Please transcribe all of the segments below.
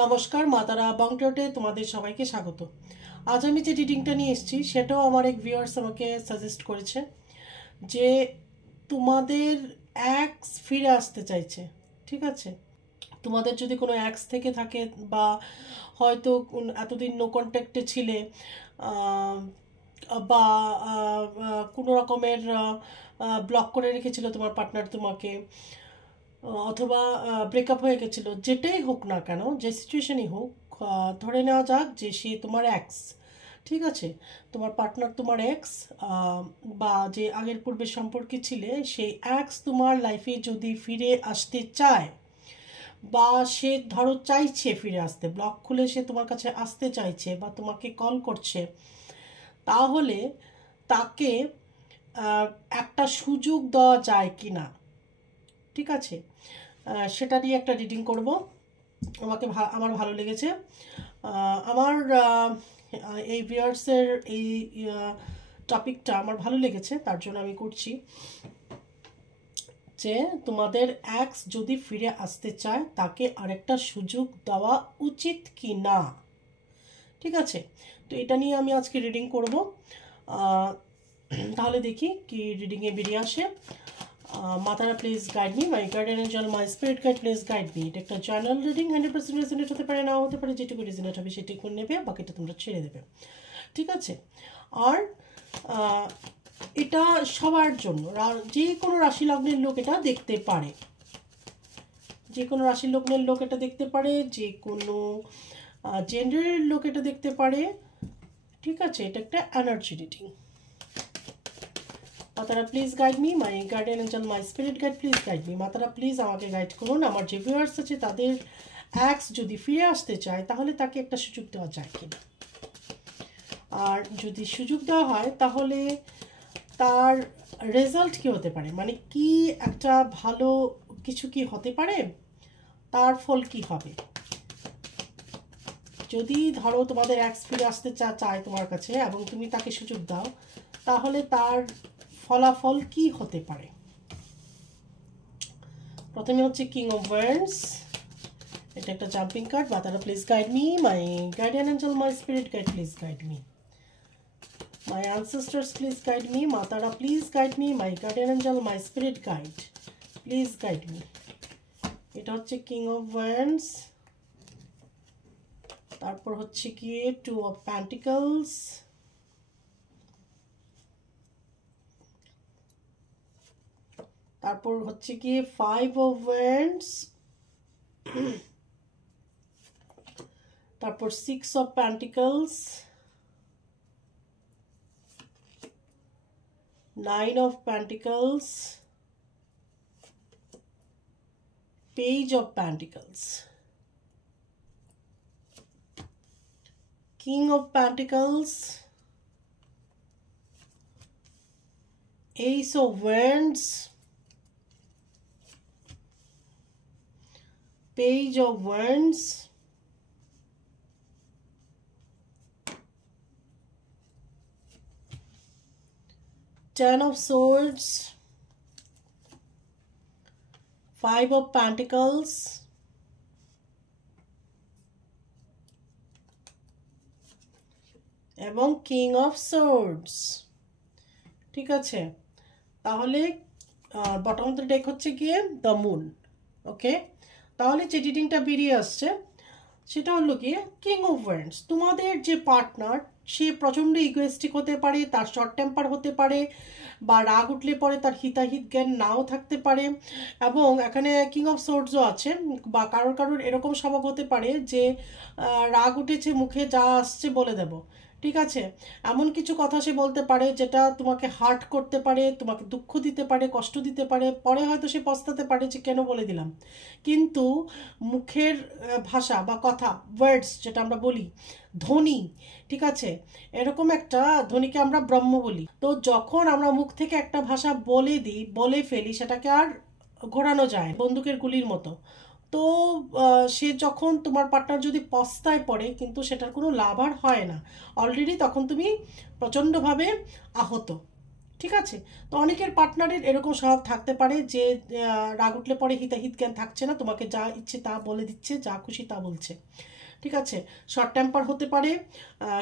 নমস্কার, মাতারা বাংটোটে তোমাদের সবাইকে স্বাগত। আজ আমি যে রিডিংটা নিয়ে এসেছি সেটাও আমার এক ভিউয়ার্স আমাকে সাজেস্ট করেছে যে তোমাদের এক্স ফিরে আসতে চাইছে। ঠিক আছে, তোমাদের যদি কোনো এক্স থেকে থাকে বা হয়তো এতদিন নো কন্ট্যাক্টে ছিলে, আহ, বা কোনো রকমের ব্লক করে রেখেছিল তোমার পার্টনার তোমাকে, অথবা ব্রেকআপ হয়ে গেছিলো, যেটাই হোক না কেন, যে সিচুয়েশনই হোক, ধরে নেওয়া যাক যে সে তোমার এক্স। ঠিক আছে, তোমার পার্টনার তোমার এক্স, বা যে আগের পূর্বের সম্পর্কে ছিলে সেই এক্স তোমার লাইফে যদি ফিরে আসতে চায়, বা সে ধরো চাইছে ফিরে আসতে, ব্লক খুলে সে তোমার কাছে আসতে চাইছে বা তোমাকে কল করছে, তাহলে তাকে একটা সুযোগ দেওয়া যায় কি না। ঠিক আছে, সেটা নিয়ে একটা রিডিং করব। আমার ভালো লেগেছে। আমার এই ভিউয়ার্সের এই টপিকটা আমার ভালো লেগেছে, তার জন্য আমি করছি যে তোমাদের এক্স যদি ফিরে আসতে চায় তাকে আরেকটা সুযোগ দেওয়া উচিত কি না। ঠিক আছে, তো এটা নিয়ে আমি আজকে রিডিং করব। তাহলে দেখি কি রিডিংয়ে বেরিয়ে আসে। মাতারা please guide me, my guardian angel, my spirit guide please guide me. এটা একটা জার্নাল রিডিং, 100% রেজনেট হতে পারে, নাও হতে পারে, যেটুকু রেজনেট হবে সেটুকু নেবে, বাকিটা তোমরা ছেড়ে দেবে। ঠিক আছে, আর এটা সবার জন্য, যে কোনো রাশি লগ্নের লোক এটা দেখতে পারে, যে কোনো রাশি লগ্নের লোক এটা দেখতে পারে, যে কোনো জেন্ডারের লোক এটা দেখতে পারে। ঠিক আছে, এটা একটা এনার্জি রিডিং। মাতারা please guide me, my guardian angel, my spirit guide please guide me. মাতারা প্লিজ আমাকে গাইড করুন। আমার যে ভিউয়ার্স আছে তাদের এক্স যদি ফিরে আসতে চায় তাহলে তাকে একটা সুযোগ দেওয়া যায় কিনা, আর যদি সুযোগ দেওয়া হয় তাহলে তার রেজাল্ট কি হতে পারে, মানে কি একটা ভালো কিছু কি হতে পারে, তার ফল কি হবে। যদি ধরো তোমাদের এক্স ফিরে আসতে চায় তোমার কাছে এবং তুমি তাকে সুযোগ দাও, তাহলে তার ফলাফল কি হতে পারে। প্রথমে হচ্ছে কিং অফ ওয়ান্ডস, এটা একটা জাম্পিং কার্ড। মাতারা please guide me, my guardian angel, my spirit guide please guide me, my ancestors please guide me. মাতারা please guide me, my guardian angel, my spirit guide please guide me. এটা হচ্ছে king of wands. তারপর হচ্ছে কি two of pentacles, তারপর হচ্ছে কি five of wands, তারপর six of pentacles, nine of pentacles, page of pentacles, king of pentacles, ace of wands, page of wands, ten of swords, five of pentacles, এবং king of swords. ঠিক আছে, তাহলে bottom of the day হচ্ছে গিয়ে the moon. ওকে, তাহলে যে রিডিংটা বেরিয়ে আসছে সেটা হলো গিয়ে কিং অফ ওয়ান্ডস। তোমাদের যে পার্টনার সে প্রচণ্ড ইগোয়েস্টিক হতে পারে, তার শর্ট টেম্পার হতে পারে, বা রাগ উঠলে পরে তার হিতাহিত জ্ঞান নাও থাকতে পারে, এবং এখানে কিং অফ সোর্ডসও আছে, বা কারোর কারোর এরকম স্বভাব হতে পারে যে রাগ উঠেছে মুখে যা আসছে বলে দেব। ঠিক আছে, এমন কিছু কথা সে বলতে পারে যেটা তোমাকে হার্ট করতে পারে, তোমাকে দুঃখ দিতে পারে, কষ্ট দিতে পারে, পরে হয়তো সে পস্তাতে পারে যে কেন বলে দিলাম। কিন্তু মুখের ভাষা বা কথা, ওয়ার্ডস যেটা আমরা বলি, ধ্বনি, ঠিক আছে, এরকম একটা ধ্বনিকে আমরা ব্রহ্ম বলি। তো যখন আমরা মুখ থেকে একটা ভাষা বলে ফেলি, সেটাকে আর ঘোরানো যায় বন্দুকের গুলির মতো। তো সে যখন তোমার পার্টনার যদি পস্তায় পড়ে, কিন্তু সেটার কোনো লাভ আর হয় না, অলরেডি তখন তুমি প্রচণ্ডভাবে আহত। ঠিক আছে? তো অনেকের পার্টনারের এরকম স্বভাব থাকতে পারে যে রাগ উঠলে পরে হিতাহিত জ্ঞান থাকছে না, তোমাকে যা ইচ্ছে তা বলে দিচ্ছে, যা খুশি তা বলছে। ঠিক আছে? শর্ট টেম্পার হতে পারে,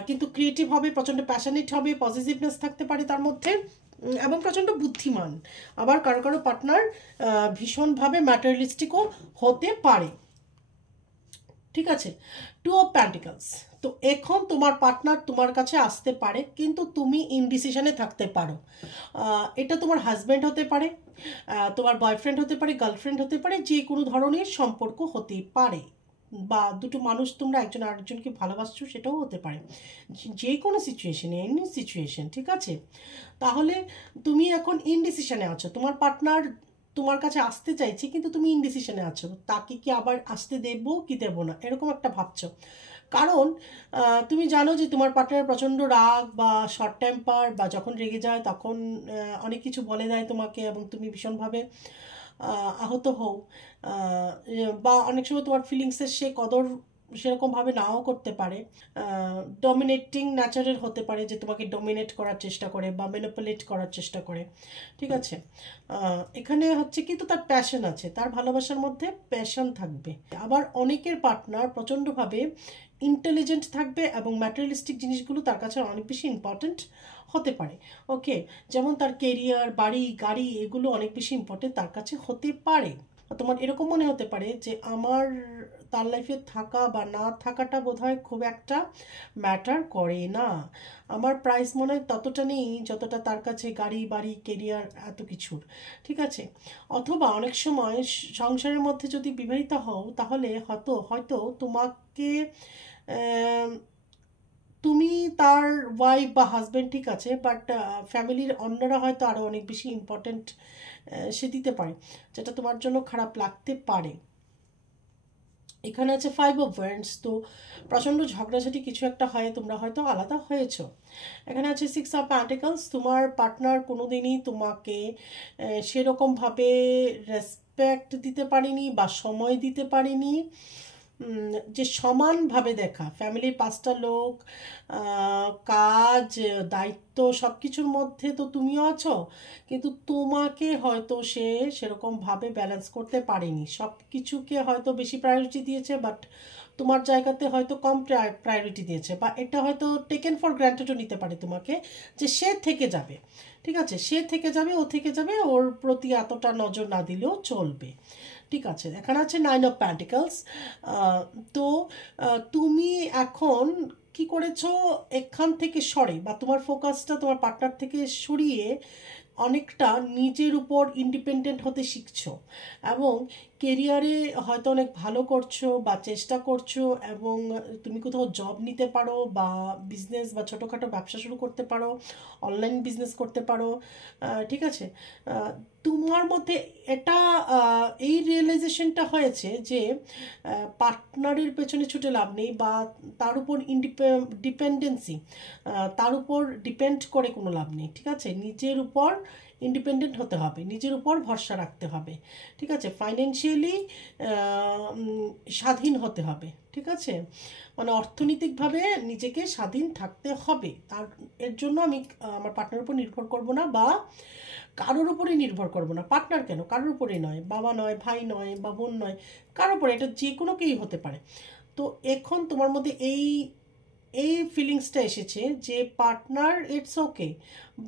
কিন্তু ক্রিয়েটিভ হবে, প্রচণ্ড প্যাশনেট হবে, পজিটিভনেস থাকতে পারে তার মধ্যে, এবং প্রচণ্ড বুদ্ধিমান। আবার কারো কারো পার্টনার ভীষণভাবে ম্যাটেরিয়ালিস্টিকও হতে পারে। ঠিক আছে? Two of particles. তো এখন তোমার পার্টনার তোমার কাছে আসতে পারে, কিন্তু তুমি ইনডিসিশনে থাকতে পারো। এটা তোমার হাজব্যান্ড হতে পারে, তোমার বয়ফ্রেন্ড হতে পারে, গার্লফ্রেন্ড হতে পারে, যে কোনো ধরনের সম্পর্ক হতে পারে, বা দুটো মানুষ তোমরা একজন আরেকজনকে ভালোবাসছো, সেটাও হতে পারে। যে কোনো সিচুয়েশনে, এনি সিচুয়েশন। ঠিক আছে? তাহলে তুমি এখন ইনডিসিশনে আছো, তোমার পার্টনার তোমার কাছে আসতে চাইছে, কিন্তু তুমি ইনডিসিশনে আছো, তাকে কি আবার আসতে দেবো কি দেবো না, এরকম একটা ভাবছো। কারণ তুমি জানো যে তোমার পার্টনার প্রচণ্ড রাগ বা শর্ট টেম্পার, বা যখন রেগে যায় তখন অনেক কিছু বলে দেয় তোমাকে, এবং তুমি ভীষণভাবে আহত হও, বা অনেক সময় তোমার ফিলিংসের সে কদর সেরকমভাবে নাও করতে পারে। ডমিনেটিং ন্যাচারের হতে পারে, যে তোমাকে ডমিনেট করার চেষ্টা করে বা ম্যানিপুলেট করার চেষ্টা করে। ঠিক আছে? এখানে হচ্ছে কিন্তু তার প্যাশন আছে, তার ভালোবাসার মধ্যে প্যাশন থাকবে। আবার অনেকের পার্টনার প্রচণ্ডভাবে ইন্টেলিজেন্ট থাকবে, এবং ম্যাটেরিয়ালিস্টিক জিনিসগুলো তার কাছে অনেক বেশি ইম্পর্ট্যান্ট হতে পারে। ওকে? যেমন তার কেরিয়ার, বাড়ি, গাড়ি, এগুলো অনেক বেশি ইম্পর্টেন্ট তার কাছে হতে পারে। তোমার এরকম মনে হতে পারে যে আমার তার লাইফে থাকা বা না থাকাটা বোধহয় খুব একটা ম্যাটার করে না, আমার প্রাইস মনে হয় ততটা নেই যতটা তার কাছে গাড়ি, বাড়ি, কেরিয়ার, এত কিছুর। ঠিক আছে? অথবা অনেক সময় সংসারের মধ্যে যদি বিবাহিত হও, তাহলে হয়তো হয়তো তোমাকে তুমি তার ওয়াইফ বা হাজব্যান্ড, ঠিক আছে, বাট ফ্যামিলির অন্যরা হয়তো আরও অনেক বেশি ইম্পর্ট্যান্ট সে দিতে পারে, যেটা তোমার জন্য খারাপ লাগতে পারে। এখানে আছে 5 অফ ওয়ান্ডস। তো প্রচণ্ড ঝগড়াঝাটি কিছু একটা হয়, তোমরা হয়তো আলাদা হয়েছো। এখানে আছে 6 অফ পেন্টাকলস। তোমার পার্টনার কোনোদিনই তোমাকে সেরকমভাবে রেসপেক্ট দিতে পারেনি বা সময় দিতে পারেনি, যে সমানভাবে দেখা, ফ্যামিলির 5টা লোক, কাজ, দায়িত্ব, সব কিছুর মধ্যে তো তুমিও আছো, কিন্তু তোমাকে হয়তো সে সেরকমভাবে ব্যালেন্স করতে পারেনি, সব কিছুকে হয়তো বেশি প্রায়োরিটি দিয়েছে, বাট তোমার জায়গাতে হয়তো কম প্রায়োরিটি দিয়েছে, বা এটা হয়তো টেকেন ফর গ্র্যান্টেডও নিতে পারে তোমাকে, যে সে থেকে যাবে। ঠিক আছে? সে থেকে যাবে, ও থেকে যাবে, ওর প্রতি এতটা নজর না দিলেও চলবে। ঠিক আছে? এখানে আছে 9 অফ প্যান্টিকলস। তো তুমি এখন কি করেছো, এখান থেকে সরে, বা তোমার ফোকাসটা তোমার পার্টনার থেকে সরিয়ে অনেকটা নিজের উপর ইন্ডিপেন্ডেন্ট হতে শিখছো, এবং কেরিয়ারে হয়তো অনেক ভালো করছো বা চেষ্টা করছো, এবং তুমি কোথাও জব নিতে পারো, বা বিজনেস বা ছোটোখাটো ব্যবসা শুরু করতে পারো, অনলাইন বিজনেস করতে পারো। ঠিক আছে? তোমার মধ্যে এটা এই রিয়েলাইজেশনটা হয়েছে যে পার্টনারের পেছনে ছুটে লাভ নেই, বা তার উপর ডিপেন্ডেন্সি, তার উপর ডিপেন্ড করে কোনো লাভ নেই। ঠিক আছে? নিজের উপর ইন্ডিপেন্ডেন্ট হতে হবে, নিজের উপর ভরসা রাখতে হবে। ঠিক আছে? ফাইন্যান্সিয়ালি স্বাধীন হতে হবে। ঠিক আছে? মানে অর্থনৈতিকভাবে নিজেকে স্বাধীন থাকতে হবে। তার এর জন্য আমি আমার পার্টনারের উপর নির্ভর করব না, বা কারোর উপরেই নির্ভর করব না। পার্টনার কেন, কারোর উপরেই নয়, বাবা নয়, ভাই নয়, বা বোন নয়, কারোর উপরে, এটা যে কোনো কেই হতে পারে। তো এখন তোমার মধ্যে এই এই ফিলিংসটা এসেছে যে পার্টনার ইটস ওকে,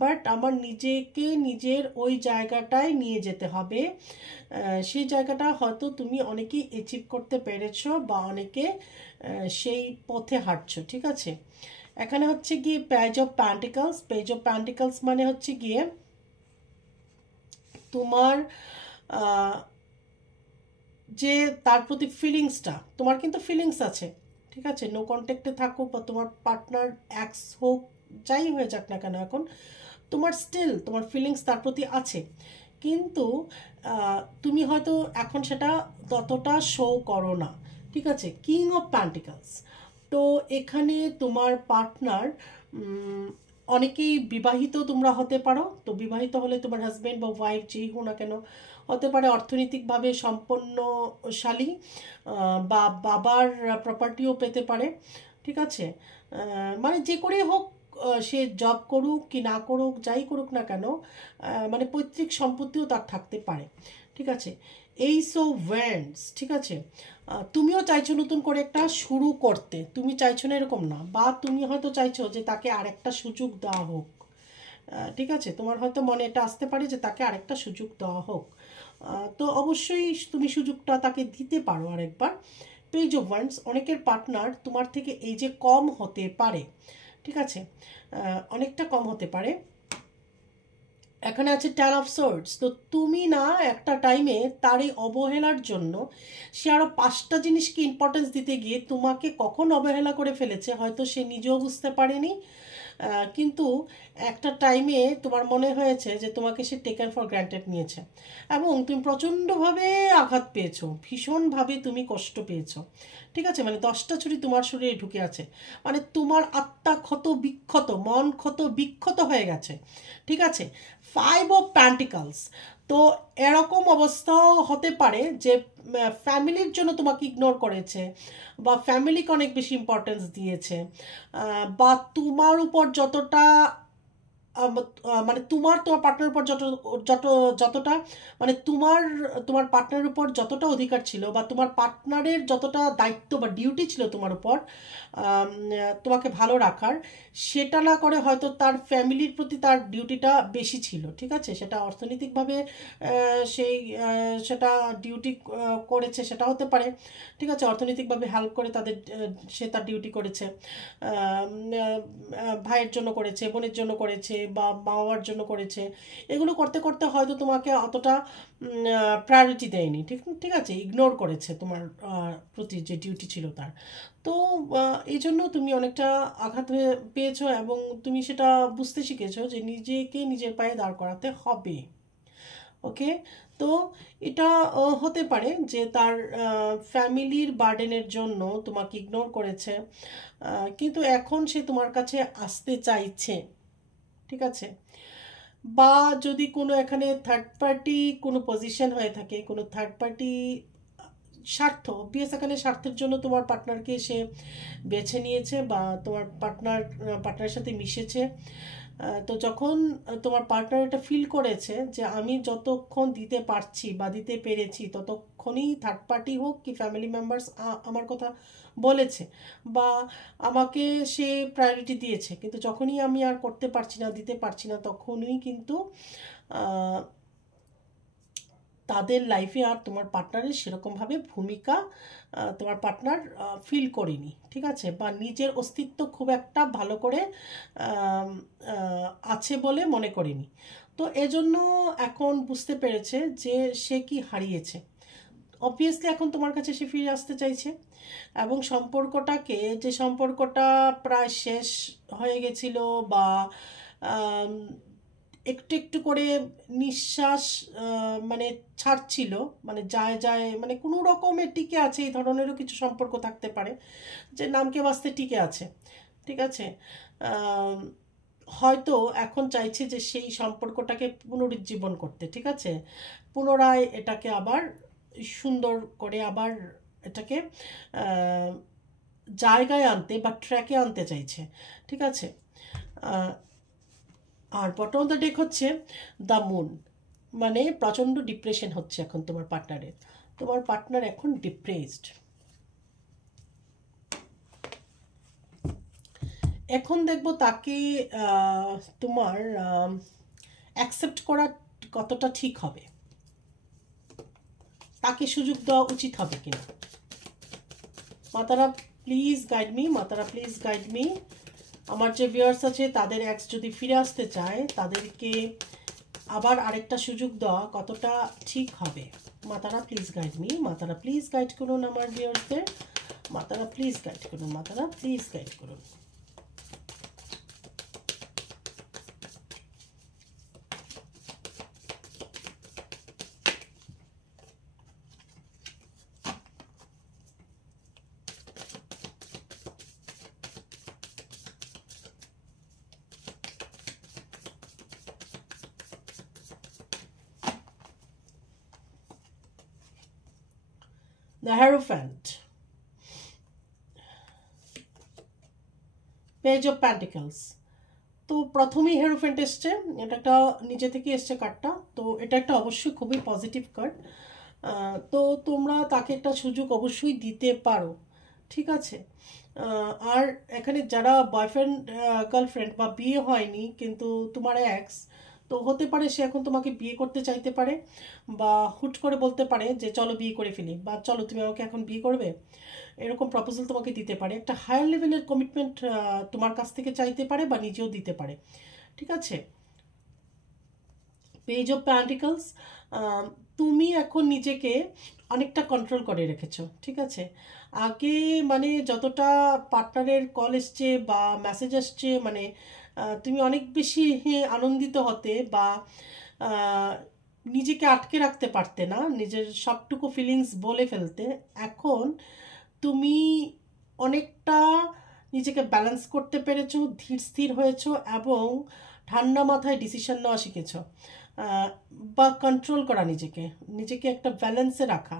বাট আমার নিজেকে নিজের ওই জায়গাটায় নিয়ে যেতে হবে। সেই জায়গাটা হয়তো তুমি অনেকেই অ্যাচিভ করতে পেরেছো, বা অনেকে সেই পথে হাঁটছো। ঠিক আছে? এখানে হচ্ছে গিয়ে page of pentacles. Page of pentacles মানে হচ্ছে গিয়ে তোমার যে তার প্রতি ফিলিংসটা, তোমার কিন্তু ফিলিংস আছে। ঠিক আছে? নো কন্ট্যাক্টে থাকো, বা তোমার পার্টনার এক্স হোক, যাই হয়ে যাক না কেন, এখন তোমার স্টিল তোমার ফিলিংস তার প্রতি আছে, কিন্তু তুমি হয়তো এখন সেটা ততটা শো করো না। ঠিক আছে? King of particles. তো এখানে তোমার পার্টনার, অনেকেই বিবাহিত তোমরা হতে পারো, তো বিবাহিত হলে তোমার হাজব্যান্ড বা ওয়াইফ যেই হোক না কেন, হতে পারে অর্থনৈতিকভাবে সম্পন্নশালী, বা বাবার প্রপার্টিও পেতে পারে। ঠিক আছে? মানে যে করেই হোক, সে জব করুক কি না করুক, যাই করুক না কেন, মানে পৈতৃক সম্পত্তিও তার থাকতে পারে। ঠিক আছে, এই সো ওয়ান্ডস, ঠিক আছে। তুমিও চাইছো নতুন করে একটা শুরু করতে, তুমি চাইছো না এরকম না, বা তুমি হয়তো চাইছো যে তাকে আরেকটা সুযোগ দেওয়া হোক। ঠিক আছে, তোমার হয়তো মনে এটা আসতে পারে যে তাকে আরেকটা সুযোগ দেওয়া হোক। তো অবশ্যই তুমি সুযোগটা তাকে দিতে পারো আরেকবার। পেজ অফ ওয়ান্ডস, অনেকের পার্টনার তোমার থেকে এই যে কম হতে পারে, ঠিক আছে, অনেকটা কম হতে পারে। এখানে আছে 10 অফ সোর্ডস। তো তুমি না একটা টাইমে তার এই অবহেলার জন্য সে আরও 5টা জিনিসকে ইম্পর্টেন্স দিতে গিয়ে তোমাকে কখন অবহেলা করে ফেলেছে হয়তো সে নিজেও বুঝতে পারেনি। কিন্তু একটা টাইমে তোমার মনে হয়েছে যে তোমাকে সে টেকেন ফর গ্র্যান্টেড নিয়েছে, এবং তুমি প্রচণ্ডভাবে আঘাত পেয়েছো, ভীষণভাবে তুমি কষ্ট পেয়েছো। ঠিক আছে, মানে 10টা ছুরি তোমার শরীরে ঢুকে আছে, মানে তোমার আত্মা ক্ষত বিক্ষত, মন ক্ষত বিক্ষত হয়ে গেছে। ঠিক আছে, 5 অফ প্যান্টিকলস। তো এরকম অবস্থাও হতে পারে যে ফ্যামিলির জন্য তোমাকে ইগনোর করেছে, বা ফ্যামিলিকে অনেক বেশি ইম্পর্টেন্স দিয়েছে, বা তোমার উপর যতটা মানে তোমার তোমার পার্টনার উপর যত যতটা মানে তোমার পার্টনারের উপর যতটা অধিকার ছিল, বা তোমার পার্টনারের যতটা দায়িত্ব বা ডিউটি ছিল তোমার উপর তোমাকে ভালো রাখার, সেটা না করে হয়তো তার ফ্যামিলির প্রতি তার ডিউটিটা বেশি ছিল। ঠিক আছে, সেটা অর্থনৈতিকভাবে সেই সেটা ডিউটি করেছে, সেটা হতে পারে। ঠিক আছে, অর্থনৈতিকভাবে হেল্প করে তাদের, সে তার ডিউটি করেছে, ভাইয়ের জন্য করেছে, বোনের জন্য করেছে, বা মা বাবার জন্য করেছে। এগুলো করতে করতে হয়তো তোমাকে অতটা প্রায়োরিটি দেয়নি, ঠিক ঠিক আছে, ইগনোর করেছে তোমার প্রতি যে ডিউটি ছিল তার। তো এই জন্য তুমি অনেকটা আঘাত পেয়েছো, এবং তুমি সেটা বুঝতে শিখেছো যে নিজেকে নিজের পায়ে দাঁড় করাতে হবে। ওকে, তো এটা হতে পারে যে তার ফ্যামিলির বার্ডেনের জন্য তোমাকে ইগনোর করেছে, কিন্তু এখন সে তোমার কাছে আসতে চাইছে। ঠিক আছে, বা যদি কোনো এখানে থার্ড পার্টি কোনো পজিশন হয়ে থাকে, কোনো থার্ড পার্টি স্বার্থ, অবভিয়াস এখানে স্বার্থের জন্য তোমার পার্টনারকে সে বেছে নিয়েছে, বা তোমার পার্টনারের সাথে মিশেছে। তো যখন তোমার পার্টনার এটা ফিল করেছে যে আমি যতক্ষণ দিতে পারছি বা দিতে পেরেছি ততক্ষণই থার্ড পার্টি হোক কি ফ্যামিলি মেম্বার্স আমার কথা বলেছে, বা আমাকে সে প্রায়োরিটি দিয়েছে, কিন্তু যখনই আমি আর করতে পারছি না, দিতে পারছি না, তখনই কিন্তু তাদের লাইফে আর তোমার পার্টনারের সেরকমভাবে ভূমিকা তোমার পার্টনার ফিল করেনি। ঠিক আছে, বা নিজের অস্তিত্ব খুব একটা ভালো করে আছে বলে মনে করেনি। তো এজন্য এখন বুঝতে পেরেছে যে সে কি হারিয়েছে। অবভিয়াসলি এখন তোমার কাছে সে ফিরে আসতে চাইছে, এবং সম্পর্কটাকে, যে সম্পর্কটা প্রায় শেষ হয়ে গেছিল, বা একটু একটু করে নিঃশ্বাস মানে ছাড়ছিল, মানে যায় যায় মানে কোনো রকমের টিকে আছে, এই ধরনেরও কিছু সম্পর্ক থাকতে পারে যে নামকে বাঁচতে টিকে আছে। ঠিক আছে, হয়তো এখন চাইছে যে সেই সম্পর্কটাকে পুনরুজ্জীবন করতে। ঠিক আছে, পুনরায় এটাকে আবার সুন্দর করে আবার এটাকে জায়গায় আনতে বা ট্র্যাকে আনতে চাইছে। ঠিক আছে, আর বটম অফ দ্য ডেক হচ্ছে দ্য মুন, মানে প্রচণ্ড ডিপ্রেশন হচ্ছে এখন তোমার পার্টনারের। তোমার পার্টনার এখন ডিপ্রেসড। এখন দেখবো তাকে তোমার অ্যাকসেপ্ট করা কতটা ঠিক হবে, তাকে সুযোগ দেওয়া উচিত হবে কিনা। মাতারা প্লিজ গাইড মি, মাতারা প্লিজ গাইড মি। আমার যে ভিউয়ার্স আছে তাদের এক্স যদি ফিরে আসতে চায়, তাদেরকে আবার আরেকটা সুযোগ দেওয়া কতটা ঠিক হবে। মাতারা প্লিজ গাইড মি, মাতারা প্লিজ গাইড করুন আমার ভিউয়ার্সদের, মাতারা প্লিজ গাইড করুন, মাতারা প্লিজ গাইড করুন। The Hierophant, Page of Pentacles, তো প্রথমেই হেরোফেন্ট এসছে, এটা একটা নিজে থেকে এসছে কার্ডটা, তো এটা একটা অবশ্যই খুবই পজিটিভ কার্ড। তো তোমরা তাকে একটা সুযোগ অবশ্যই দিতে পারো, ঠিক আছে। আর এখানে যারা বয়ফ্রেন্ড গার্লফ্রেন্ড বা বিয়ে হয়নি কিন্তু তোমার এক্স, তো হতে পারে সে এখন তোমাকে বিয়ে করতে চাইতে পারে, বা হুট করে বলতে পারে যে চলো বিয়ে করে ফেলি, বা চলো তুমি আমাকে এখন বিয়ে করবে, এরকম প্রপোজাল তোমাকে দিতে পারে। একটা হায়ার লেভেলের কমিটমেন্ট তোমার কাছ থেকে চাইতে পারে বা নিজেও দিতে পারে, ঠিক আছে। পেজ অফ প্যান্টিকলস, তুমি এখন নিজেকে অনেকটা কন্ট্রোল করে রেখেছো, ঠিক আছে। আগে মানে যতটা পার্টনারের কল এসছে বা মেসেজ আসছে, মানে তুমি অনেক বেশি আনন্দিত হতে বা আহ, নিজেকে আটকে রাখতে পারতে না, নিজের সবটুকু ফিলিংস বলে ফেলতে। এখন তুমি অনেকটা নিজেকে ব্যালেন্স করতে পেরেছো, ধীর স্থির হয়েছো, এবং ঠান্ডা মাথায় ডিসিশন নেওয়া শিখেছো, আহ, বা কন্ট্রোল করা, নিজেকে নিজেকে একটা ব্যালেন্সে রাখা,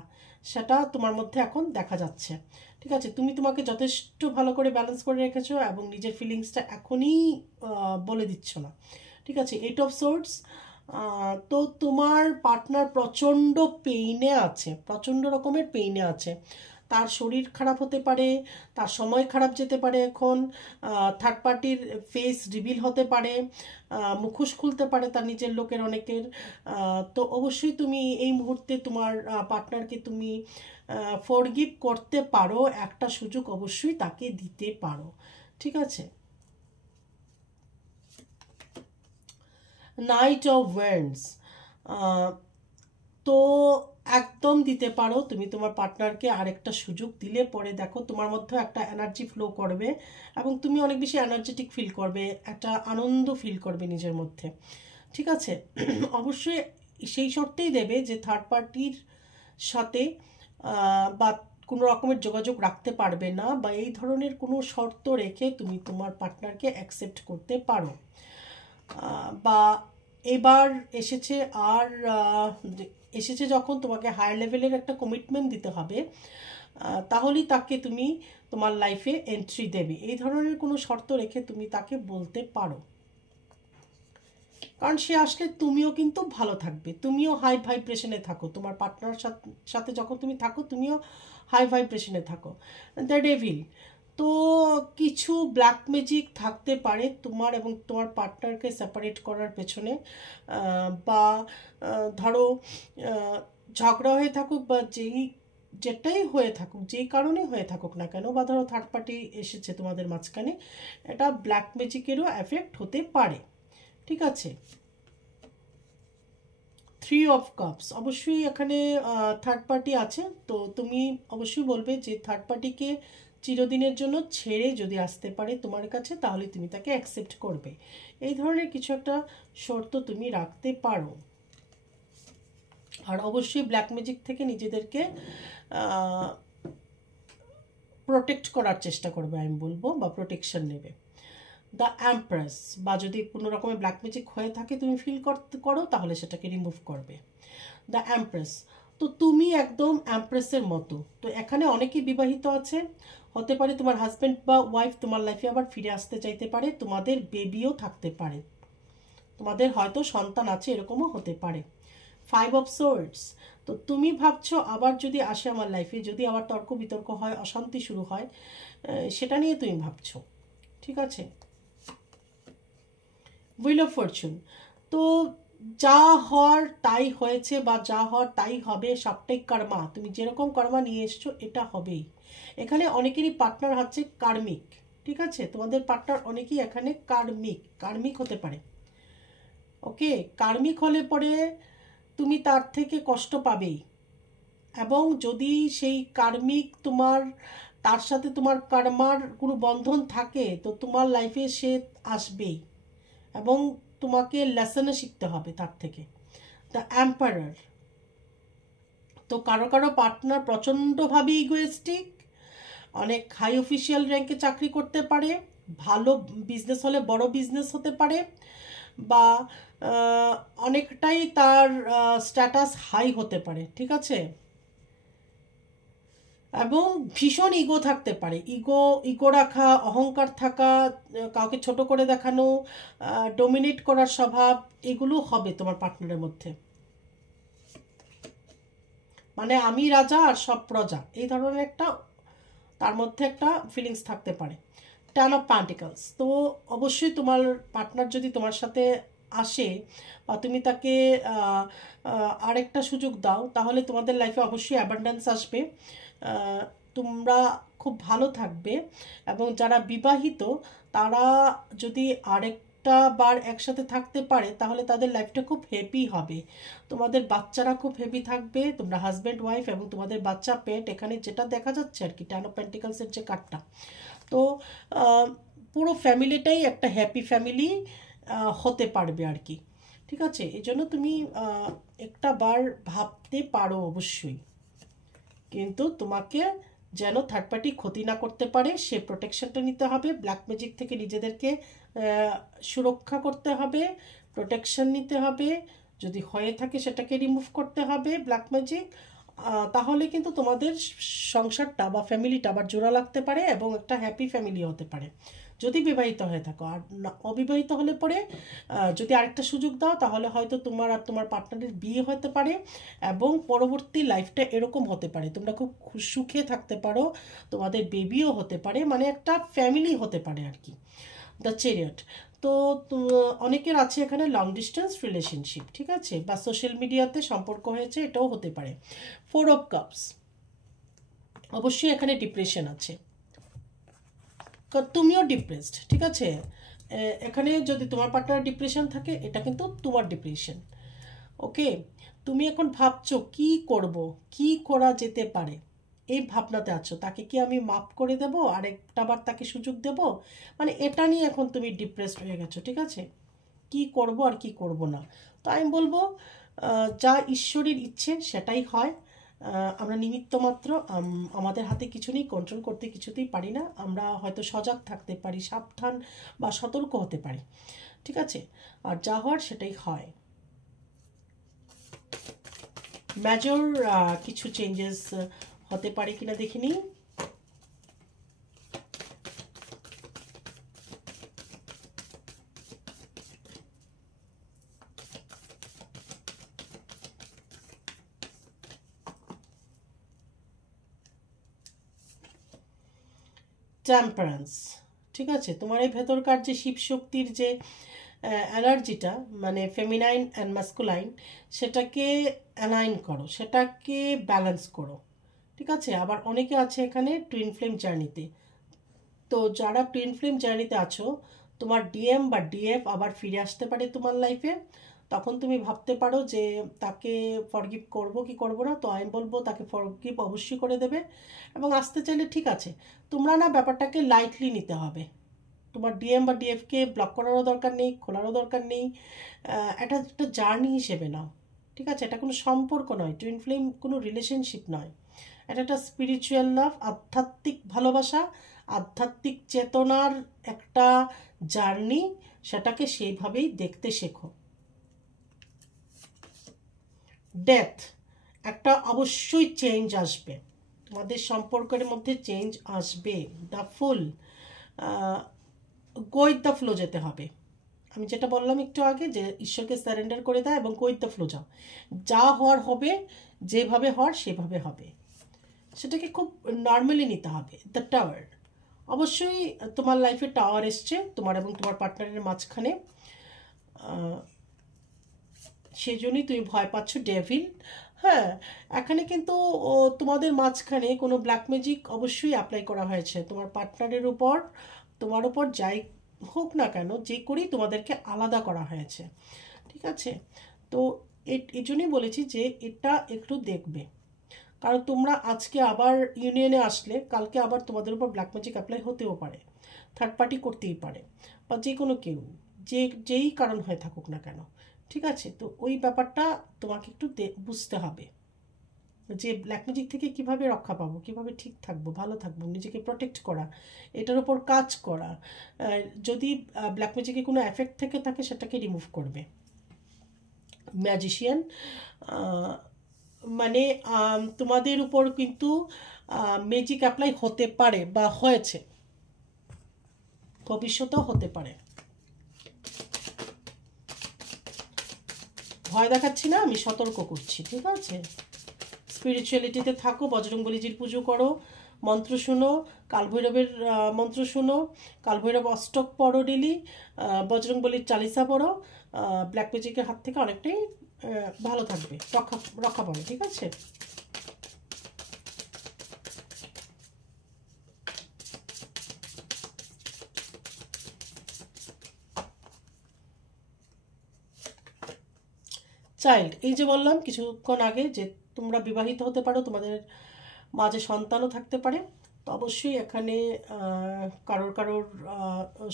সেটা তোমার মধ্যে এখন দেখা যাচ্ছে, ঠিক আছে। তুমি তোমাকে যথেষ্ট ভালো করে ব্যালেন্স করে রেখেছো এবং নিজের ফিলিংসটা এখনই বলে দিচ্ছ না, ঠিক আছে। এইট অফ সোর্টস, তো তোমার পার্টনার প্রচণ্ড পেইনে আছে, প্রচণ্ড রকমের পেইনে আছে। তার শরীর খারাপ হতে পারে, তার সময় খারাপ যেতে পারে, এখন থার্ড পার্টির ফেস রিভিল হতে পারে, মুখোশ খুলতে পারে তার নিজের লোকের অনেকের। তো অবশ্যই তুমি এই মুহূর্তে তোমার পার্টনারকে তুমি ফরগিভ করতে পারো, একটা সুযোগ অবশ্যই তাকে দিতে পারো, ঠিক আছে। নাইট অফ ওয়ান্ডস, তো একদম দিতে পারো তুমি তোমার পার্টনারকে আরেকটা সুযোগ দিলে পরে দেখো তোমার মধ্যে একটা এনার্জি ফ্লো করবে এবং তুমি অনেক বেশি এনার্জেটিক ফিল করবে, একটা আনন্দ ফিল করবে নিজের মধ্যে, ঠিক আছে। অবশ্যই সেই শর্তেই দেবে যে থার্ড পার্টির সাথে বা কোনো রকমের যোগাযোগ রাখতে পারবে না, বা এই ধরনের কোনো শর্ত রেখে তুমি তোমার পার্টনারকে অ্যাকসেপ্ট করতে পারো। বা এবার এসেছে, আর এসেছে যখন তোমাকে হায়ার লেভেলের একটা কমিটমেন্ট দিতে হবে, তাহলেই তাকে তুমি তোমার লাইফে এন্ট্রি দেবে, এই ধরনের কোনো শর্ত রেখে তুমি তাকে বলতে পারো। কারণ সে আসলে তুমিও কিন্তু ভালো থাকবে, তুমিও হাই ভাইব্রেশনে থাকো, তোমার পার্টনার সাথে যখন তুমি থাকো তুমিও হাই ভাইব্রেশনে থাকো। দ্য ডেভিল, তো কিছু ব্ল্যাক ম্যাজিক থাকতে পারে তোমার এবং তোমার পার্টনারকে সেপারেট করার পেছনে, বা ধরো ঝগড়া হয়ে থাকুক বা যেটাই হয়ে থাকুক, যেই কারণে হয়ে থাকুক না কেন, বা ধরো থার্ড পার্টি এসেছে তোমাদের মাঝখানে, এটা ব্ল্যাক ম্যাজিকেরও এফেক্ট হতে পারে, ঠিক আছে। থ্রি অফ কাপস, অবশ্যই এখানে থার্ড পার্টি আছে, তো তুমি অবশ্যই বলবে যে থার্ড পার্টিকে চিরদিনের জন্য ছেড়ে যদি আসতে পারে তোমার কাছে, তাহলে তুমি তাকে অ্যাকসেপ্ট করবে, এই ধরনের কিছু একটা শর্ত তুমি রাখতে পারো। আর অবশ্যই ব্ল্যাক ম্যাজিক থেকে নিজেদেরকে প্রোটেক্ট করার চেষ্টা করবে, আমি বলবো, বা প্রোটেকশন নেবে। দ্য অ্যাম্প্রেস, বা যদি কোনো রকমের ব্ল্যাক ম্যাজিক হয়ে থাকে তুমি ফিল করো, তাহলে সেটাকে রিমুভ করবে। দ্য অ্যাম্প্রেস, তো তুমি একদম অ্যাম্প্রেসের মতো, তো এখানে অনেকেই বিবাহিত আছে, হতে পারে তোমার হাজব্যান্ড বা ওয়াইফ তোমার লাইফে আবার ফিরে আসতে চাইতে পারে, তোমাদের বেবিও থাকতে পারে, তোমাদের হয়তো সন্তান আছে, এরকমও হতে পারে। ফাইভ অফ সোর্ডস, তো তুমি ভাবছো আবার যদি আসে আমার লাইফে, যদি আবার তর্ক বিতর্ক হয়, অশান্তি শুরু হয়, সেটা নিয়ে তুমি ভাবছো, ঠিক আছে। হুইল অফ ফরচুন, তো যা হওয়ার তাই হয়েছে, বা যা হওয়ার তাই হবে, সবটাই কর্মা, তুমি যেরকম কর্মা নিয়ে এসছো এটা হবেই। এখানে অনেকেরই পার্টনার হচ্ছে কার্মিক, ঠিক আছে, তোমাদের পার্টনার অনেকেই এখানে কার্মিক হতে পারে, ওকে। কার্মিক হলে পরে তুমি তার থেকে কষ্ট পাবেই, এবং যদি সেই কার্মিক তার সাথে তোমার কর্মার কোনো বন্ধন থাকে, তো তোমার লাইফে সে আসবেই এবং তোমাকে লেসনে শিখতে হবে তার থেকে। দ্য এম্পায়ার, তো কারো কারো পার্টনার প্রচণ্ডভাবে ইগোয়েস্টিক, অনেক হাই অফিসিয়াল র্যাঙ্কে চাকরি করতে পারে, ভালো বিজনেস হলে বড় বিজনেস হতে পারে, বা অনেকটাই তার স্ট্যাটাস হাই হতে পারে, ঠিক আছে। এবং ভীষণ ইগো থাকতে পারে, ইগো রাখা, অহংকার থাকা, কাউকে ছোট করে দেখানো, ডোমিনেট করার স্বভাব, এগুলো হবে তোমার পার্টনারের মধ্যে। মানে আমি রাজা আর সব প্রজা, এই ধরনের একটা তার মধ্যে একটা ফিলিংস থাকতে পারে। টেন অফ প্যান্টিকলস, তো অবশ্যই তোমার পার্টনার যদি তোমার সাথে আসে বা তুমি তাকে আরেকটা সুযোগ দাও, তাহলে তোমাদের লাইফে অবশ্যই অ্যাবান্ডেন্স আসবে, তোমরা খুব ভালো থাকবে। এবং যারা বিবাহিত তারা যদি আরেকটা বার একসাথে থাকতে পারে তাহলে তাদের লাইফটা খুব হ্যাপি হবে, তোমাদের বাচ্চারা খুব হ্যাপি থাকবে, তোমরা হাজব্যান্ড ওয়াইফ এবং তোমাদের বাচ্চা পেট, এখানে যেটা দেখা যাচ্ছে আর কি টেন অফ পেন্টিকলসের যে কার্ডটা। তো পুরো ফ্যামিলিটাই একটা হ্যাপি ফ্যামিলি হতে পারবে আর কি। ঠিক আছে, এই জন্য তুমি একটা বার ভাবতে পারো অবশ্যই, কিন্তু তোমাকে যেন থার্ড পার্টি ক্ষতি না করতে পারে সে প্রোটেকশনটা নিতে হবে, ব্ল্যাক ম্যাজিক থেকে নিজেদেরকে সুরক্ষা করতে হবে, প্রোটেকশন নিতে হবে, যদি হয়ে থাকে সেটাকে রিমুভ করতে হবে ব্ল্যাক ম্যাজিক, তাহলে কিন্তু তোমাদের সংসারটা বা ফ্যামিলিটা আবার জোড়া লাগতে পারে এবং একটা হ্যাপি ফ্যামিলি হতে পারে যদি বিবাহিত হয়ে থাকো। আর অবিবাহিত হলে পরে যদি আরেকটা সুযোগ দাও তাহলে হয়তো তোমার আর তোমার পার্টনারের বিয়ে হতে পারে এবং পরবর্তী লাইফটা এরকম হতে পারে, তোমরা খুব সুখে থাকতে পারো, তোমাদের বেবিও হতে পারে, মানে একটা ফ্যামিলি হতে পারে আর কি। দ্য চ্যারিয়ট, তো অনেকের আছে এখানে লং ডিস্টেন্স রিলেশনশিপ, ঠিক আছে, বা সোশ্যাল মিডিয়াতে সম্পর্ক হয়েছে, এটাও হতে পারে। ফোর অফ কাপস, অবশ্যই এখানে ডিপ্রেশন আছে, তুমিও ডিপ্রেসড, ঠিক আছে, এখানে যদি তোমার পার্টনার ডিপ্রেশন থাকে এটা কিন্তু তোমার ডিপ্রেশন। ওকে, তুমি এখন ভাবছো কি করব, কি করা যেতে পারে, এই ভাবনাতে আছো, তাকে কি আমি মাফ করে দেব, আরেকটা বার তাকে সুযোগ দেব, মানে এটা নিয়ে এখন তুমি ডিপ্রেসড হয়ে গেছো। ঠিক আছে, কি করব আর কি করব না, তো আমি বলবো যা ঈশ্বরের ইচ্ছে সেটাই হয়, আমরা নিমিত্ত মাত্র, আমাদের হাতে কিছু নেই, কন্ট্রোল করতে কিছুতেই পারি না, আমরা হয়তো সজাগ থাকতে পারি, সাবধান বা সতর্ক হতে পারি। ঠিক আছে, আর যা হওয়ার সেটাই হয়। মেজর কিছু চেঞ্জেস হতে পারে কিনা দেখিনি। টেম্পারেন্স, ঠিক আছে, তোমার এই ভেতরকার যে শিব শক্তির যে এনার্জিটা, মানে ফেমিনাইন অ্যান্ড মাস্কুলাইন, সেটাকে অ্যালাইন করো, সেটাকে ব্যালেন্স করো। ঠিক আছে, আবার অনেকে আছে এখানে টুইন ফ্লেম জার্নিতে, তো যারা টুইন ফ্লেম জার্নিতে আছো তোমার ডিএম বা ডিএফ আবার ফিরে আসতে পারে তোমার লাইফে, তখন তুমি ভাবতে পারো যে তাকে ফরগিভ করব কি করব না, তো আমি বলবো তাকে ফরগিভ অবশ্যই করে দেবে এবং আসতে চাইলে ঠিক আছে, তোমরা না ব্যাপারটাকে লাইটলি নিতে হবে, তোমার ডিএম বা ডিএফকে ব্লক করারও দরকার নেই, খোলারও দরকার নেই, এটা একটা জার্নি হিসেবে নাও। ঠিক আছে, এটা কোনো সম্পর্ক নয়, টুইন ফ্লেম কোনো রিলেশনশিপ নয়, এটা একটা স্পিরিচুয়াল লাভ, আধ্যাত্মিক ভালোবাসা, আধ্যাত্মিক চেতনার একটা জার্নি, সেটাকে সেইভাবেই দেখতে শেখো। ডেথ, একটা অবশ্যই চেঞ্জ আসবে, তোমাদের সম্পর্কের মধ্যে চেঞ্জ আসবে, the full, go with the flow যেতে হবে, আমি যেটা বললাম একটু আগে যে ঈশ্বরকে সারেন্ডার করে দেয় এবং গো উইথ দ্য ফ্লো যাও, যা হওয়ার হবে, যেভাবে হওয়ার সেভাবে হবে, সেটাকে খুব নর্মালি নিতে হবে। দ্য টাওয়ার, অবশ্যই তোমার লাইফে টাওয়ার এসছে তোমার এবং তোমার পার্টনারের মাঝখানে, সেই জন্যই তুমি ভয় পাচ্ছ ডেভিল। হ্যাঁ, এখানে কিন্তু তোমাদের মাঝখানে কোনো ব্ল্যাক ম্যাজিক অবশ্যই অ্যাপ্লাই করা হয়েছে তোমার পার্টনারের উপর, তোমার উপর যাই হোক না কেন, যে করেই তোমাদেরকে আলাদা করা হয়েছে। ঠিক আছে, তো এই জন্যই বলেছি যে এটা একটু দেখবে, কারণ তোমরা আজকে আবার ইউনিয়নে আসলে কালকে আবার তোমাদের উপর ব্ল্যাক ম্যাজিক অ্যাপ্লাই হতেও পারে, থার্ড পার্টি করতেই পারে, বা যে কোনো কেউ, যেই কারণ হয়ে থাকুক না কেন। ঠিক আছে, তো ওই ব্যাপারটা তোমাকে একটু বুঝতে হবে যে ব্ল্যাক ম্যাজিক থেকে কিভাবে রক্ষা পাবো, কিভাবে ঠিক থাকবো, ভালো থাকবো, নিজেকে প্রোটেক্ট করা, এটার উপর কাজ করা, যদি ব্ল্যাক ম্যাজিকে কোনো এফেক্ট থেকে থাকে সেটাকে রিমুভ করবে। ম্যাজিশিয়ান, মানে তোমাদের উপর কিন্তু ম্যাজিক অ্যাপ্লাই হতে পারে বা হয়েছে, ভবিষ্যতেও হতে পারে। ভয় দেখাচ্ছি না, আমি সতর্ক করছি, ঠিক আছে? স্পিরিচুয়ালিটিতে থাকো, বজরংবলীজির পুজো করো, মন্ত্র শুনো, কালভৈরবের মন্ত্র শুনো, কালভৈরব অষ্টক পড়ো ডেলি, বজরংবলীর চালিসা পড়ো, ব্ল্যাক ম্যাজিকের হাত থেকে অনেকটাই ভালো থাকবে, রক্ষা রক্ষা পাবে, ঠিক আছে? চাইল্ড, এই যে বললাম কিছুক্ষণ আগে যে তোমরা বিবাহিত হতে পারো, তোমাদের মাঝে সন্তানও থাকতে পারে। তো অবশ্যই এখানে কারোর কারোর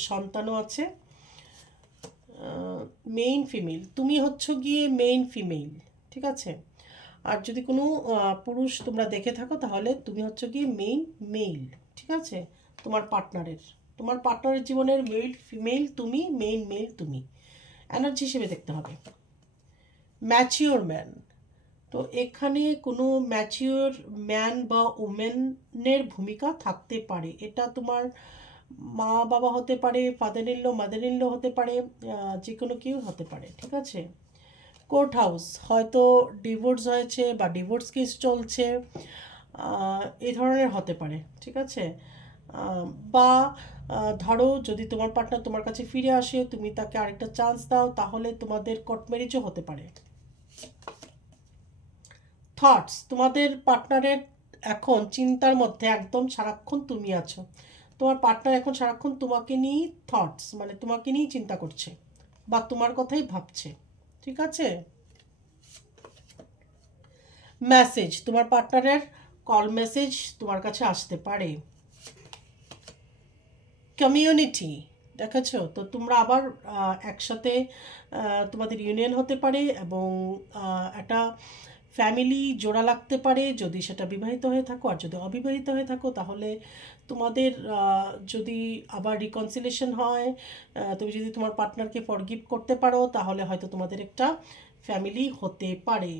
সন্তানও আছে। মেইন ফিমেল, তুমি হচ্ছ গিয়ে মেইন ফিমেল, ঠিক আছে? আর যদি কোনো পুরুষ তোমরা দেখে থাকো তাহলে তুমি হচ্ছ গিয়ে মেইন মেল, ঠিক আছে? তোমার পার্টনারের জীবনের মেল ফিমেল তুমি, মেইন মেল তুমি, এনার্জি হিসেবে দেখতে হবে। ম্যাচিওর ম্যান, তো এখানে কোনো ম্যাচিওর ম্যান বা ওমেনের ভূমিকা থাকতে পারে। এটা তোমার মা বাবা হতে পারে, father in law, mother in law হতে পারে, যে কোনো কেউ হতে পারে, ঠিক আছে? কোর্ট হাউস, হয়তো ডিভোর্স হয়েছে বা ডিভোর্স কেস চলছে, এই ধরনের হতে পারে, ঠিক আছে? বা ধরো যদি তোমার পার্টনার তোমার কাছে ফিরে আসে, তুমি তাকে আরেকটা চান্স দাও, তাহলে তোমাদের কোর্ট ম্যারেজও হতে পারে। থটস, তোমাদের পার্টনারের এখন চিন্তার মধ্যে একদম সারাক্ষণ তুমি আছো, তোমার পার্টনার এখন সারাক্ষণ তোমাকে নিয়েই থটস, মানে তোমাকে নিয়েই চিন্তা করছে বা তোমার কথাই ভাবছে, ঠিক আছে? মেসেজ, তোমার পার্টনারের কল মেসেজ তোমার কাছে আসতে পারে। কমিউনিটি, দেখাচ্ছো তো তোমরা আবার একসাথে তোমাদের ইউনিয়ন হতে পারে এবং একটা ফ্যামিলি জোড়া লাগতে পারে যদি সেটা বিবাহিত হয়ে থাকো। আর যদি অবিবাহিত হয়ে থাকো তাহলে তোমাদের যদি আবার রিকনসিলেশন হয়, তুমি যদি তোমার পার্টনারকে ফরগিভ করতে পারো, তাহলে হয়তো তোমাদের একটা ফ্যামিলি হতে পারে,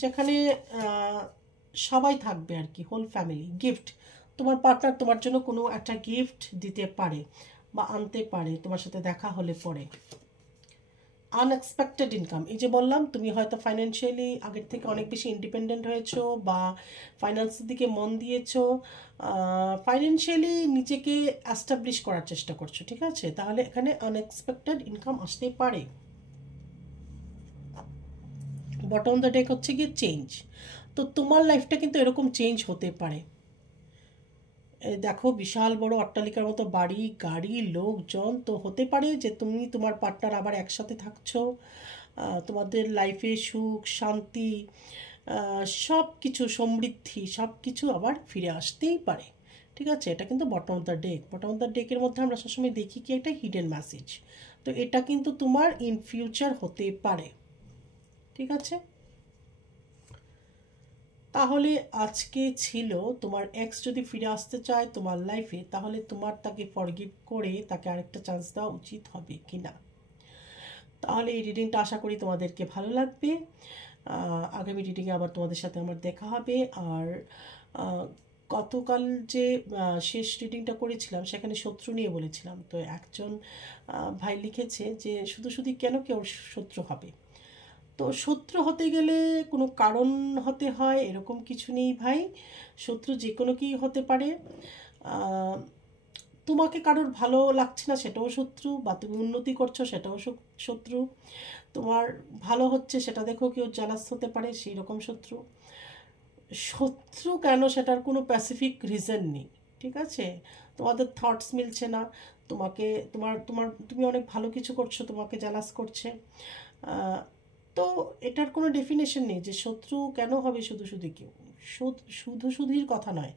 যেখানে সবাই থাকবে আর কি, হোল ফ্যামিলি। গিফট, তোমার পার্টনার তোমার জন্য কোনো একটা গিফট দিতে পারে বা আনতে পারে তোমার সাথে দেখা হলে পরে। আনএক্সপেক্টেড ইনকাম, এই যে বললাম তুমি হয়তো ফাইন্যান্সিয়ালি আগের থেকে অনেক বেশি ইন্ডিপেন্ডেন্ট হয়েছো বা ফাইন্যান্সের দিকে মন দিয়েছো, ফাইন্যান্সিয়ালি নিজেকে অ্যাস্টাবলিশ করার চেষ্টা করছো, ঠিক আছে? তাহলে এখানে আনএক্সপেক্টেড ইনকাম আসতে পারে। বটম অফ দ্য ডেক হচ্ছে গিয়ে চেঞ্জ, তো তোমার লাইফটা কিন্তু এরকম চেঞ্জ হতে পারে। দেখো বিশাল বড় অট্টালিকার মতো বাড়ি গাড়ি লোকজন, তো হতে পারে যে তুমি তোমার পার্টনার আবার একসাথে থাকছো, তোমাদের লাইফে সুখ শান্তি সব কিছু সমৃদ্ধি সব কিছু আবার ফিরে আসতেই পারে, ঠিক আছে? এটা কিন্তু bottom of the deck. Bottom of the ডেকের মধ্যে আমরা সবসময় দেখি কি একটা হিডেন মেসেজ, তো এটা কিন্তু তোমার ইন ফিউচার হতে পারে, ঠিক আছে? তাহলে আজকে ছিল তোমার এক্স যদি ফিরে আসতে চায় তোমার লাইফে, তাহলে তোমার তাকে ফরগিভ করে তাকে আরেকটা চান্স দেওয়া উচিত হবে কি না। তাহলে এই রিডিংটা আশা করি তোমাদেরকে ভালো লাগবে। আগামী রিডিংয়ে আবার তোমাদের সাথে আমার দেখা হবে। আর গতকাল যে শেষ রিডিংটা করেছিলাম সেখানে শত্রু নিয়ে বলেছিলাম, তো একজন ভাই লিখেছে যে শুধু শুধু কেন কেউ শত্রু হবে। তো শত্রু হতে গেলে কোনো কারণ হতে হয় এরকম কিছু নেই ভাই, শত্রু যে কোনো কি হতে পারে। তোমাকে কারোর ভালো লাগছে না সেটাও শত্রু, বা তুমি উন্নতি করছো সেটাও শত্রু, তোমার ভালো হচ্ছে সেটা দেখো কেউ জালাস হতে পারে সেই রকম শত্রু। শত্রু কেন সেটার কোনো স্পেসিফিক রিজন নেই, ঠিক আছে? তোমাদের থটস মিলছে না, তোমাকে তোমার তোমার তুমি অনেক ভালো কিছু করছো তোমাকে জালাস করছে, তো এটার কোনো ডেফিনেশন নেই যে শত্রু কেন হবে শুধু শুধু কেউ। শুধু শুধুই কথা নয়,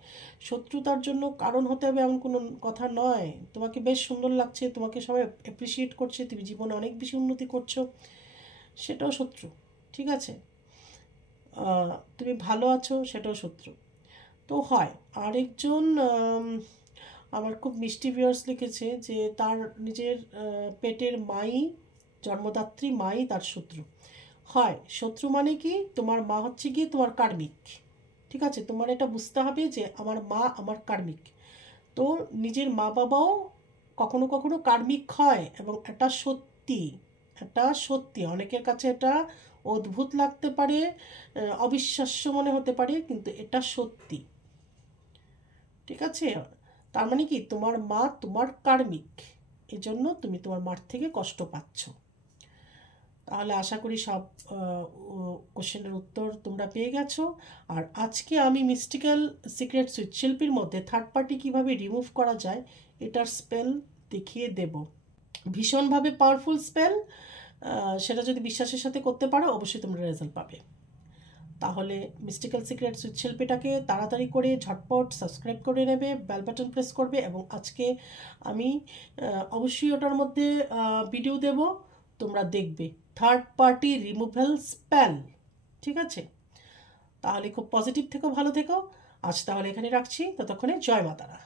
শত্রুতার জন্য কারণ হতে হবে এমন কোনো কথা নয়। তোমাকে বেশ সুন্দর লাগছে, তোমাকে সবাই অ্যাপ্রিসিয়েট করছে, তুমি জীবনে অনেক বেশি উন্নতি করছো, সেটাও শত্রু, ঠিক আছে? তুমি ভালো আছো সেটাও শত্রু। তো হয় আরেকজন আমার খুব মিষ্টি ভিউয়ার্স লিখেছে যে তার নিজের পেটের মাই জন্মদাত্রী মাই তার শত্রু হয়। শত্রু মানে কি, তোমার মা হচ্ছে কি তোমার কার্মিক। ঠিক আছে, তোমার এটা বুঝতে হবে যে আমার মা আমার কার্মিক। তো নিজের মা বাবাও কখনো কখনো কার্মিক হয়, এবং এটা সত্যি, এটা সত্যি। অনেকের কাছে এটা অদ্ভুত লাগতে পারে, অবিশ্বাস্য মনে হতে পারে, কিন্তু এটা সত্যি। ঠিক আছে, তার মানে কি তোমার মা তোমার কার্মিক, এজন্য তুমি তোমার মার থেকে কষ্ট পাচ্ছ। তাহলে আশা করি সব কোশ্চেনের উত্তর তোমরা পেয়ে গেছো। আর আজকে আমি মিস্টিক্যাল সিক্রেট সুইচ শিল্পীর মধ্যে থার্ড পার্টি কীভাবে রিমুভ করা যায় এটার স্পেল দেখিয়ে দেব। ভীষণভাবে পাওয়ারফুল স্পেল, সেটা যদি বিশ্বাসের সাথে করতে পারো অবশ্যই তোমরা রেজাল্ট পাবে। তাহলে মিস্টিক্যাল সিক্রেট সুইচ শিল্পীটাকে তাড়াতাড়ি করে ঝটপট সাবস্ক্রাইব করে নেবে, বেল বাটন প্রেস করবে, এবং আজকে আমি অবশ্যই ওটার মধ্যে ভিডিও দেব, তোমরা দেখবে থার্ড পার্টি রিমুভাল স্পেল। ঠিক আছে, তাহলে খুব পজিটিভ থেকো, ভালো থেকো। আজ তাহলে এখানে রাখছি, ততক্ষণে জয় মাতারা।